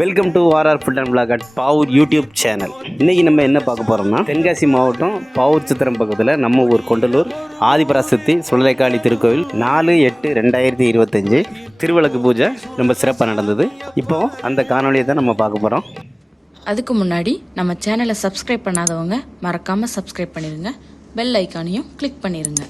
Welcome to RR full and black at Pavoor YouTube channel இன்றைக்கி நம்ம என்ன பார்க்க போகிறோம்னா தென்காசி மாவட்டம் பாவூர் சித்திரம் பக்கத்தில் நம்ம ஊர் கொண்டலூர் ஆதிபராசக்தி சுழலைக்காளி திருக்கோவில் நாலு எட்டு ரெண்டாயிரத்தி இருபத்தஞ்சி திருவிளக்கு பூஜை ரொம்ப சிறப்பாக நடந்தது. இப்போது அந்த காணொலியை தான் நம்ம பார்க்க போகிறோம் அதுக்கு முன்னாடி நம்ம சேனலை சப்ஸ்கிரைப் பண்ணாதவங்க மறக்காம சப்ஸ்கிரைப் பண்ணிருங்க. பெல் ஐக்கானையும் கிளிக் பண்ணிருங்க.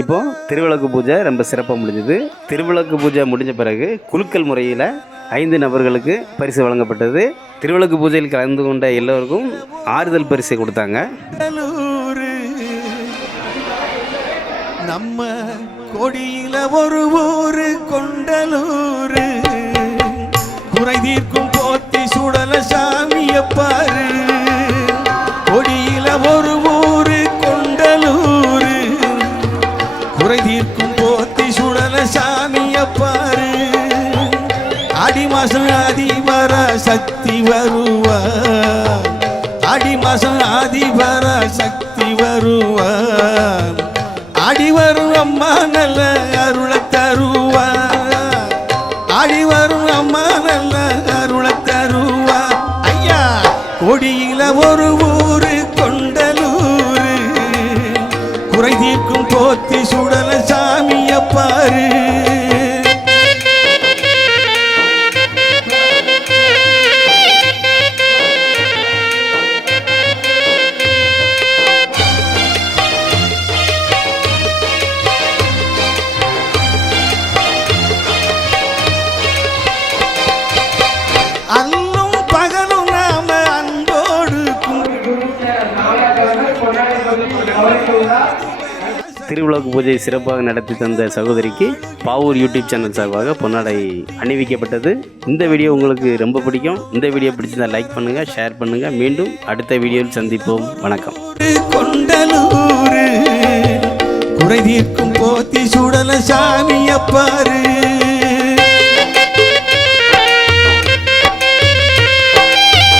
இப்போ திருவிளக்கு பூஜை ரொம்ப சிறப்பாக முடிஞ்சது. திருவிளக்கு பூஜை முடிஞ்ச பிறகு குலுக்கல் முறையில் ஐந்து நபர்களுக்கு பரிசு வழங்கப்பட்டது. திருவிளக்கு பூஜையில் கலந்து கொண்ட எல்லோருக்கும் ஆறுதல் பரிசு கொடுத்தாங்க. நம்ம கொடியில ஒரு ஊரு கொண்டலூரு. குறை தீர்க்கும் போத்தி சுடல சாமிய பாரு. ஒரு ஊரு கொண்டலூரு. குறை தீர்க்கும் போத்தி சுடல சாமிய பாரு. திருவிழாக்கு பூஜை சிறப்பாக நடத்தி தந்த சகோதரிக்கு பாவூர் யூடியூப் சேனல் சார்பாக பொன்னாடை அணிவிக்கப்பட்டது. இந்த வீடியோ உங்களுக்கு ரொம்ப பிடிக்கும். இந்த வீடியோ பிடிச்சிருந்தா லைக் பண்ணுங்கள் ஷேர் பண்ணுங்கள் மீண்டும் அடுத்த வீடியோவில் சந்திப்போம். வணக்கம். குறை தீர்க்கும் போத்தி சுடல சாமி அப்பாரு.